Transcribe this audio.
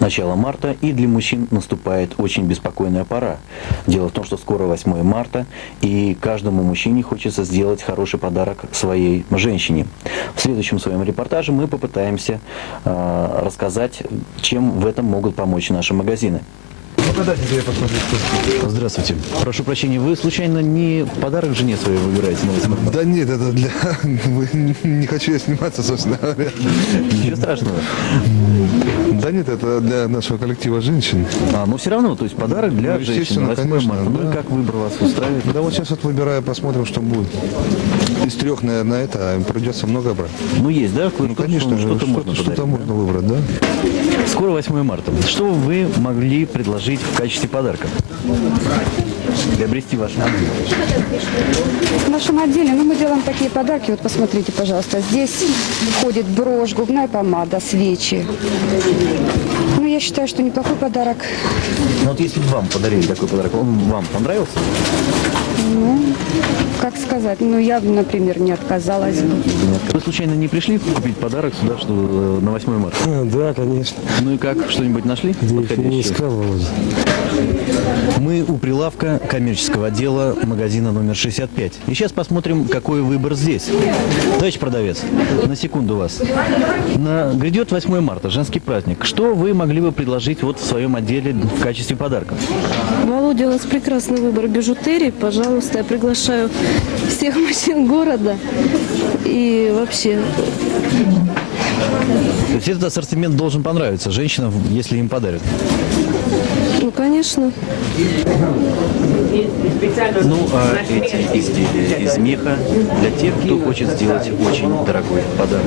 Начало марта, и для мужчин наступает очень беспокойная пора. Дело в том, что скоро 8 марта, и каждому мужчине хочется сделать хороший подарок своей женщине. В следующем своем репортаже мы попытаемся рассказать, чем в этом могут помочь наши магазины. Здравствуйте. Прошу прощения, вы случайно не подарок жене своей выбираете на 8 марта? Да нет, это для... Не хочу я сниматься, собственно говоря. Ничего страшного. Да нет, это для нашего коллектива женщин. Но все равно, то есть подарок для Ну, женщин естественно, 8 конечно, марта. Ну и да. как выбор вас устраивает? Да вот сейчас вот выбираю, посмотрим, что будет. Из трех, наверное, это, а им придется много брать. Ну есть, да? Ну, конечно, что-то можно что-то подарить. можно выбрать, да? Скоро 8 марта. Что вы могли предложить в качестве подарка? Приобрести ваш подарок. В нашем отделе, мы делаем такие подарки, вот посмотрите, пожалуйста. Здесь входит брошь, губная помада, свечи. Ну, я считаю, что неплохой подарок. Ну вот если бы вам подарили такой подарок, он вам понравился? Ну, как сказать, ну, я, например, не отказалась бы. Вы случайно не пришли купить подарок сюда, что на 8 марта? Да, конечно. Ну и как, что-нибудь нашли? Не подходящее? искал, Володя. Мы у прилавка коммерческого отдела магазина номер 65. И сейчас посмотрим, какой выбор здесь. Товарищ продавец, на секунду вас. Грядет 8 марта, женский праздник. Что вы могли бы предложить вот в своем отделе в качестве подарка? Володя, у вас прекрасный выбор бижутерии. Пожалуйста, я приглашаю всех мужчин города. И вообще, То есть этот ассортимент должен понравиться женщинам, если им подарят. ну, конечно. Ну, а эти изделия из меха для тех, кто хочет сделать очень дорогой подарок.